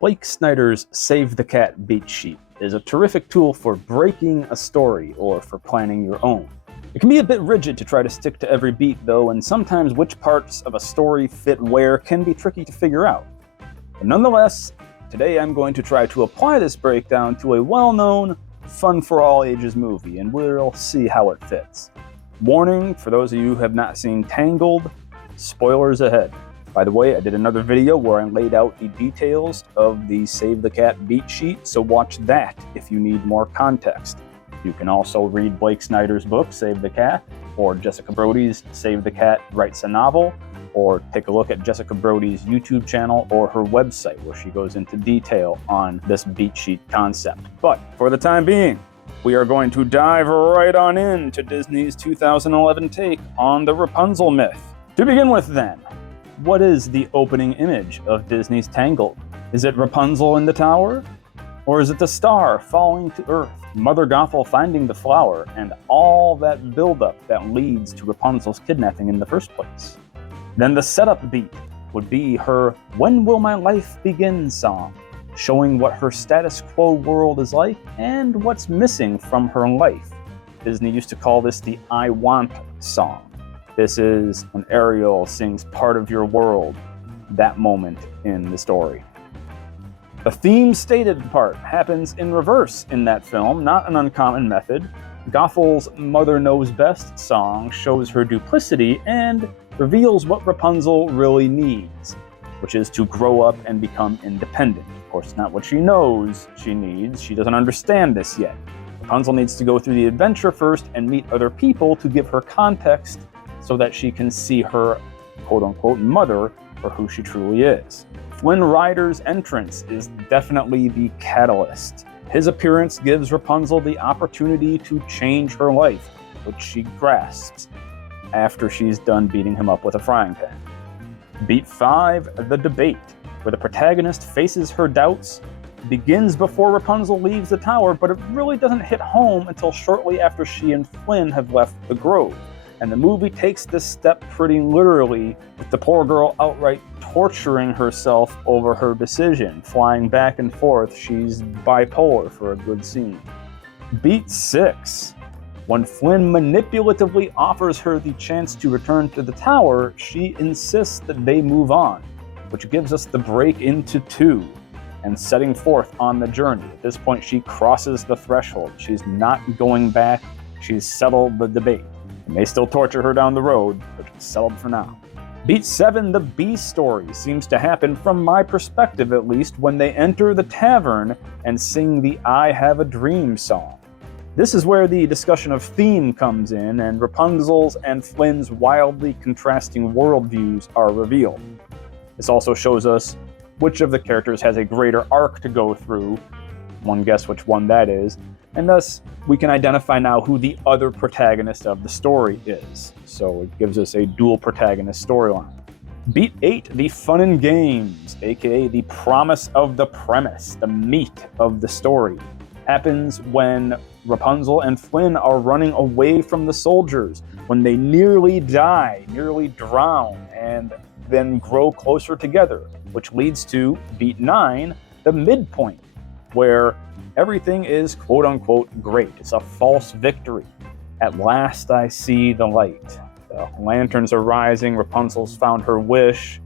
Blake Snyder's Save the Cat beat sheet is a terrific tool for breaking a story or for planning your own. It can be a bit rigid to try to stick to every beat though, and sometimes which parts of a story fit where can be tricky to figure out. But nonetheless, today I'm going to try to apply this breakdown to a well-known, fun-for-all-ages movie, and we'll see how it fits. Warning, for those of you who have not seen Tangled, spoilers ahead. By the way, I did another video where I laid out the details of the Save the Cat beat sheet, so watch that if you need more context. You can also read Blake Snyder's book, Save the Cat, or Jessica Brody's Save the Cat Writes a Novel, or take a look at Jessica Brody's YouTube channel or her website where she goes into detail on this beat sheet concept. But for the time being, we are going to dive right on into Disney's 2011 take on the Rapunzel myth. To begin with then, what is the opening image of Disney's Tangled? Is it Rapunzel in the tower? Or is it the star falling to earth, Mother Gothel finding the flower, and all that buildup that leads to Rapunzel's kidnapping in the first place? Then the setup beat would be her When Will My Life Begin song, showing what her status quo world is like and what's missing from her life. Disney used to call this the I Want song. This is when Ariel sings Part of Your World, that moment in the story. The theme stated part happens in reverse in that film, not an uncommon method. Gothel's Mother Knows Best song shows her duplicity and reveals what Rapunzel really needs, which is to grow up and become independent. Of course, not what she knows she needs. She doesn't understand this yet. Rapunzel needs to go through the adventure first and meet other people to give her context so that she can see her quote-unquote mother for who she truly is. Flynn Rider's entrance is definitely the catalyst. His appearance gives Rapunzel the opportunity to change her life, which she grasps after she's done beating him up with a frying pan. Beat 5, the debate, where the protagonist faces her doubts, begins before Rapunzel leaves the tower, but it really doesn't hit home until shortly after she and Flynn have left the grove. And the movie takes this step pretty literally, with the poor girl outright torturing herself over her decision, flying back and forth. She's bipolar for a good scene. Beat 6. When Flynn manipulatively offers her the chance to return to the tower, she insists that they move on, which gives us the break into 2, and setting forth on the journey. At this point, she crosses the threshold. She's not going back. She's settled the debate. It may still torture her down the road, but it's settled for now. Beat 7, the B story, seems to happen, from my perspective at least, when they enter the tavern and sing the I Have a Dream song. This is where the discussion of theme comes in, and Rapunzel's and Flynn's wildly contrasting worldviews are revealed. This also shows us which of the characters has a greater arc to go through, one guess which one that is, and thus we can identify now who the other protagonist of the story is. So it gives us a dual protagonist storyline. Beat 8, the fun and games, aka the promise of the premise, the meat of the story, happens when Rapunzel and Flynn are running away from the soldiers, when they nearly die, nearly drown, and then grow closer together, which leads to Beat 9, the midpoint, where everything is quote-unquote great. It's a false victory. At last I see the light. The lanterns are rising, Rapunzel's found her wish,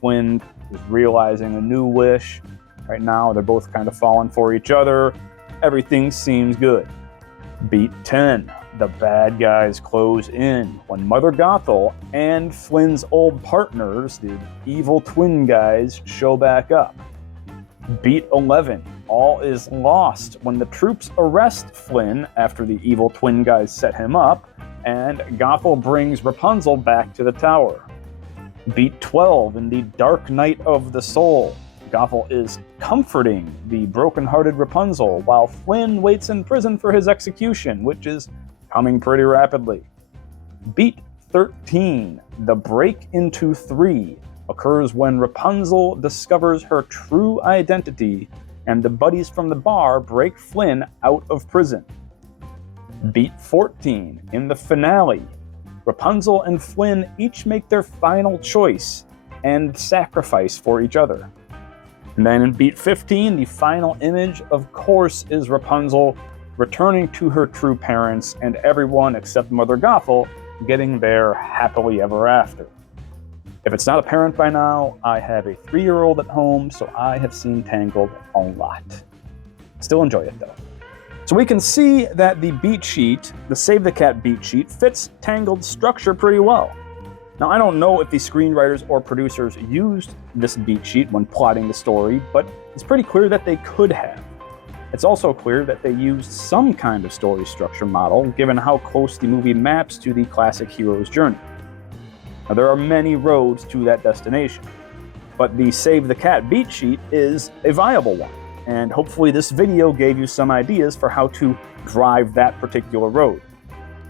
Flynn is realizing a new wish. Right now they're both kind of falling for each other. Everything seems good. Beat 10, the bad guys close in when Mother Gothel and Flynn's old partners, the evil twin guys, show back up. Beat 11, all is lost when the troops arrest Flynn after the evil twin guys set him up, and Gothel brings Rapunzel back to the tower. Beat 12, in the dark night of the soul, Gothel is comforting the broken-hearted Rapunzel while Flynn waits in prison for his execution, which is coming pretty rapidly. Beat 13, the break into 3, occurs when Rapunzel discovers her true identity and the buddies from the bar break Flynn out of prison. Beat 14, in the finale, Rapunzel and Flynn each make their final choice and sacrifice for each other. And then in beat 15, the final image, of course, is Rapunzel returning to her true parents and everyone except Mother Gothel getting there happily ever after. If it's not apparent by now, I have a 3-year-old at home, so I have seen Tangled a lot. Still enjoy it though. So we can see that the beat sheet, the Save the Cat beat sheet, fits Tangled's structure pretty well. Now, I don't know if the screenwriters or producers used this beat sheet when plotting the story, but it's pretty clear that they could have. It's also clear that they used some kind of story structure model, given how close the movie maps to the classic hero's journey. Now, there are many roads to that destination, but the Save the Cat beat sheet is a viable one, and hopefully this video gave you some ideas for how to drive that particular road.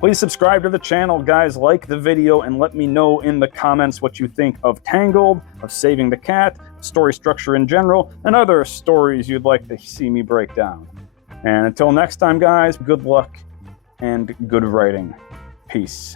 Please subscribe to the channel, guys, like the video, and let me know in the comments what you think of Tangled, of Saving the Cat, story structure in general, and other stories you'd like to see me break down. And until next time, guys, good luck and good writing. Peace.